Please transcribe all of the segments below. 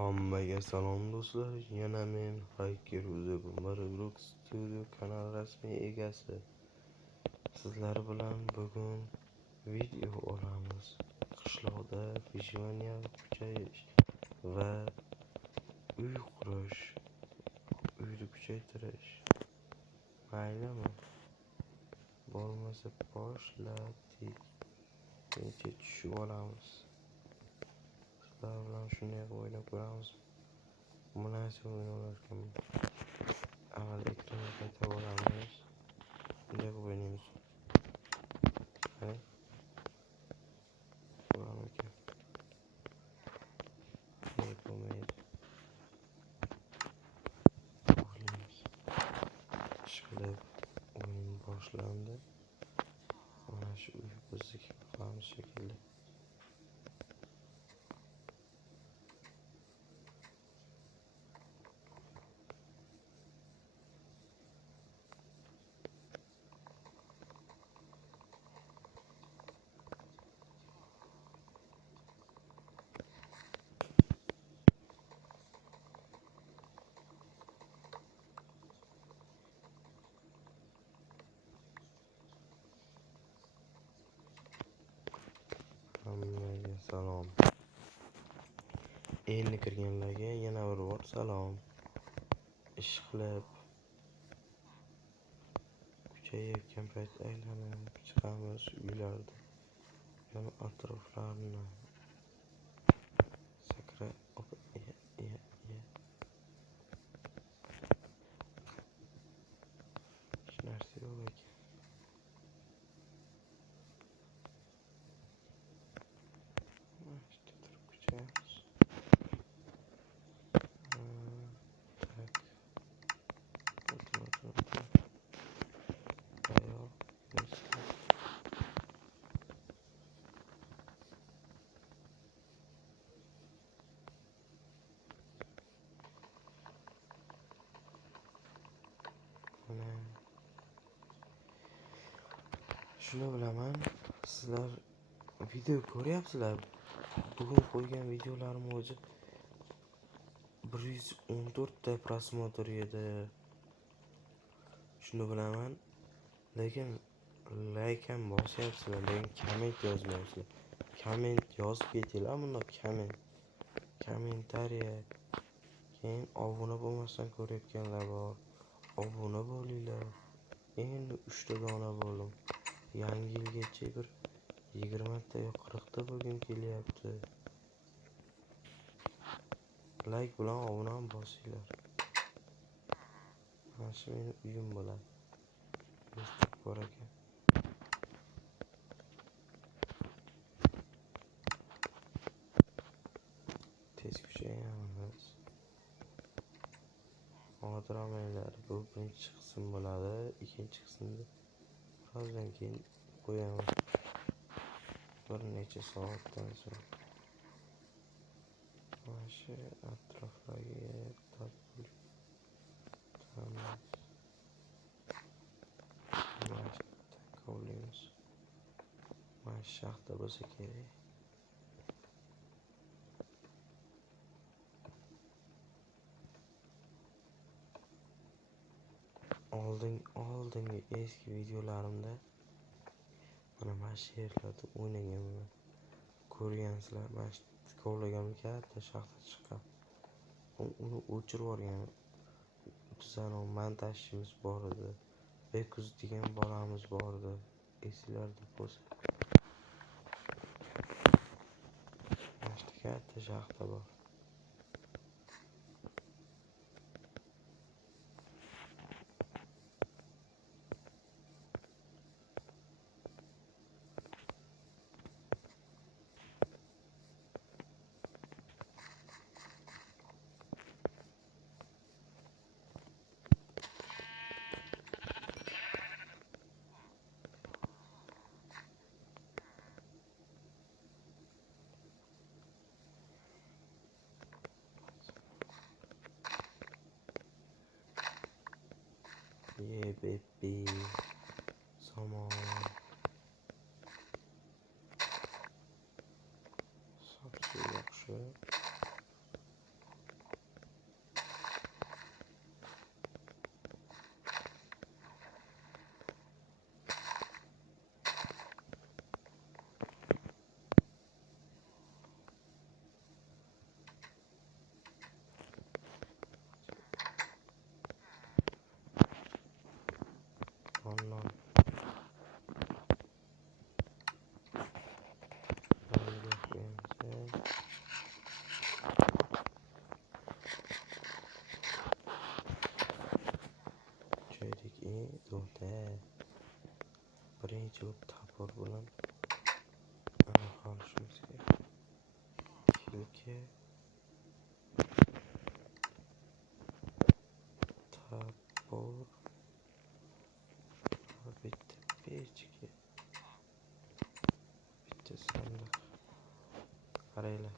Hammaga salom do'stlar, yana men Haykir Uzebek Studio kanal rasmiy egasi. Sizlar bilan bugun video olamiz. Qishloqda vizyoniya kuchayish va uy qurish, uyni kuchaytirish. Maylimi? Bo'lmasa boshladik. Keyin tushib olamiz. Sizlar bilan shunday o'ynab ko'ramiz. Munasib o'yinlarga avval ekranga qaytarib olamiz. Bunday o'ynaymiz. Qani? Ko'ramiz ekan. Bo'lmaydi. Boshlaymiz. Ishqilib o'yin boshlandi. Mana shu uy bizniki qilamiz shekilli. Hammaga salom. Endi kirganlarga yana bir bor salom. Ishqilib kuchayayotgan payt aylanib chiqamiz uylarni. Yana atroflarni sakrab hech narsa yo'q ekan. Mana shu turib kuchayamiz. Tak. O'tir. Tayyor. Shuni bilaman, sizlar video ko'ryapsizlar. Bugun qo'ygan videolarim o'zi 114 ta prosmotr edi. Shuni bilaman, lekin like ham bosyapsizlar, lekin komment yozmayapsizlar. Komment yozib ketinglar, bunda kommentariya. Keyin obuna bo'lmasdan ko'rayotganlar bor. Obuna bo'linglar. Endi 3 ta dona bo'ldim. Yangi yilgacha bir 20 ta yo 40 ta bo'lgim kelyapti. Like bilan obuna ham bosinglar. Mana shu mening uyim bo'ladi. Do'stlik bor ekan. Tez kuchayamiz. Xotiramanglar, bu birinchi qism bo'ladi. Ikkinchi qismda birozdan keyin qo'yamiz. Bir necha soatdan so'ng. Mana shu atroflarga tadbir qilamiz. Mana shu takovlaymiz. Mana shu shaxta bo'lsa kerak. Oldingi eski videolarimda mana shu yerlarda o'ynaganman. Ko'rgansizlar, mana shu kovlagan katta shaxta chiqqan. Uni o'chirib yuborgan. Bizning montajchimiz bor edi. Bekuz degan bolamiz bor edi. Esinglarda bo'lsa. Mana shu katta shaxta bor. Baby, somon, soqchi yaxshi. necha tapor bilan qolishimiz kerak. Tilka tapor va bitta pechka, bitta sandiq. Qaranglar,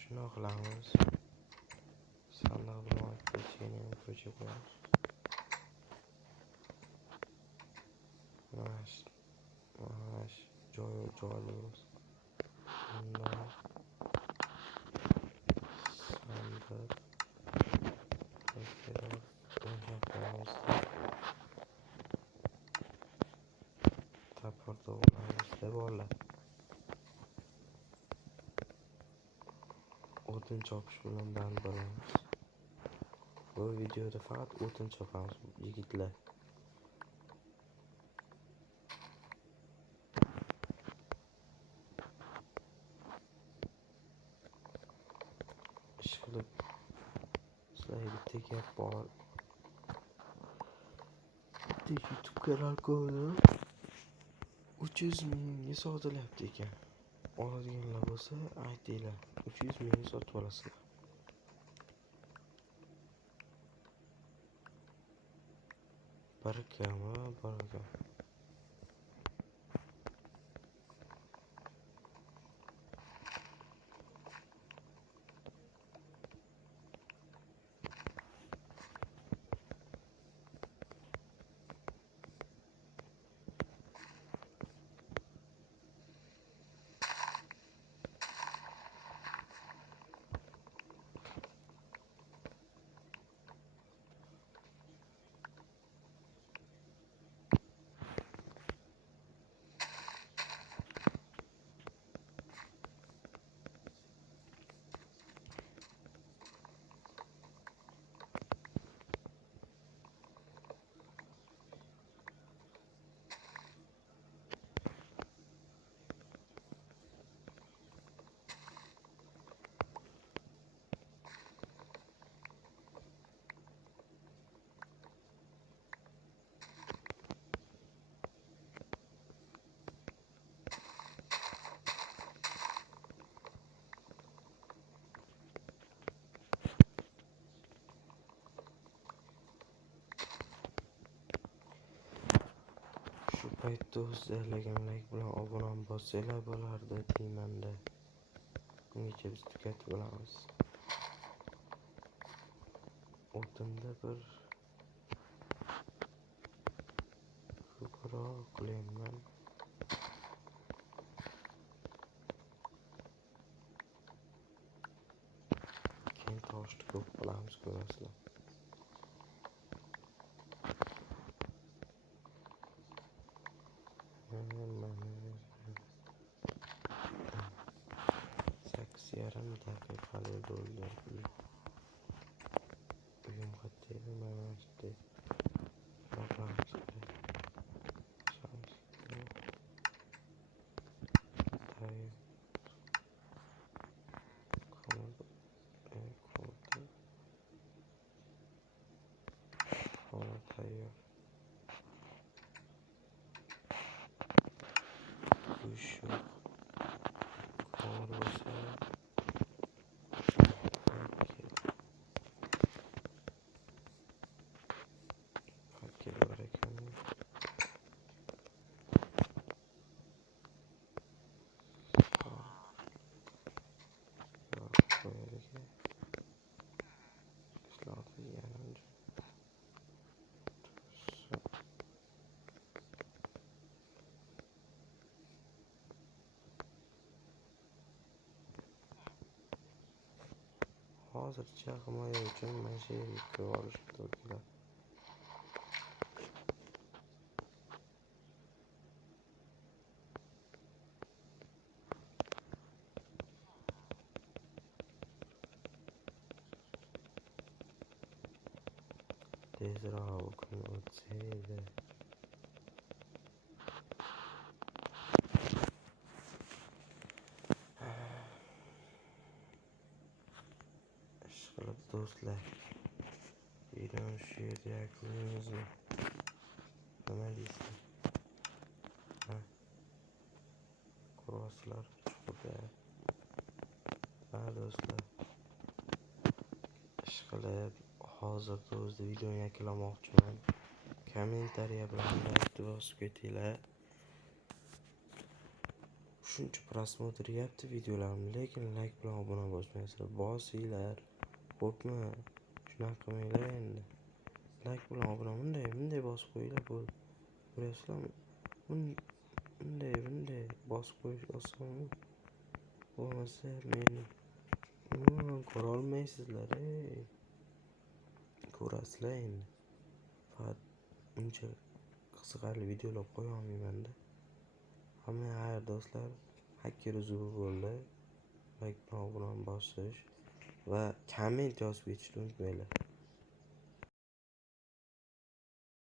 shuni qilamiz. Sandiq bilan pechkani ham ko'chib qo'yamiz. Mana shu joylaymiz. Bundan sandiq o'ynayapmiz. Tapor to'g'raymiz deb oladi. O'tin chopish bilan band bo'lamiz. Bu videoda faqat o'tin chopamiz yigitlar. Ishqilib sizlarga bitta gap bor. Bitta YouTube kanal ko'rdim. 300 mingga sotilyapti ekan. Oladiganlar bo'lsa aytinglar. 300 mingga sotib olasizlar. Barakami, baraka. Shu paytda o'zlagan like bilan obuna bossanglar bo'lardi deymanda. Ungacha biz tugatib olamiz. O'tinda bir ko'proq qilayman. Keyin toshni ko'p qilamiz, ko'rasizlar. Yarim daqiqali bo'ldi. Uyum qattiq mana shunday. Yoqamiz. Tayyor. Kuş yok. Kor olsa. Fakir var ekan. Koyar ekan. Ishlarni yarim. Hozircha himoya uchun mana shu yerga kirib olishni to'g'ri. Tezroq kun o'tsa edi. Ishqilib do'stlar, videoni shu yerda yakunlaymiz. Nima deysizlar? ko'rasizlar chuqurda. Ha do'stlar, ishqilib hozirda o'zida videoni yakunlamoqchiman. Kommentariya bilan like bosib ketinglar. Shuncha prosmotr yapti videolarimni, lekin like bilan obuna bosmaysizlar. Bosinglar. Xo'pmi? Shunaqa qilmanglar endi. Like bilan obuna bunday bosib qo'yinglar bo'ldi. Ko'ryapsizlarmi? Bunday bosib qo'yish osonmi? Bo'lmasa meni ko'ra olmaysizlar. Ko'rasizlar endi. Faqat uncha qiziqarli videolar qo'ya olmayman-da. Hamma xayr do'stlar. Hacker uzr bo'ldi. Like bilan obuna bosish va komment yozib ketishni unutmanglar.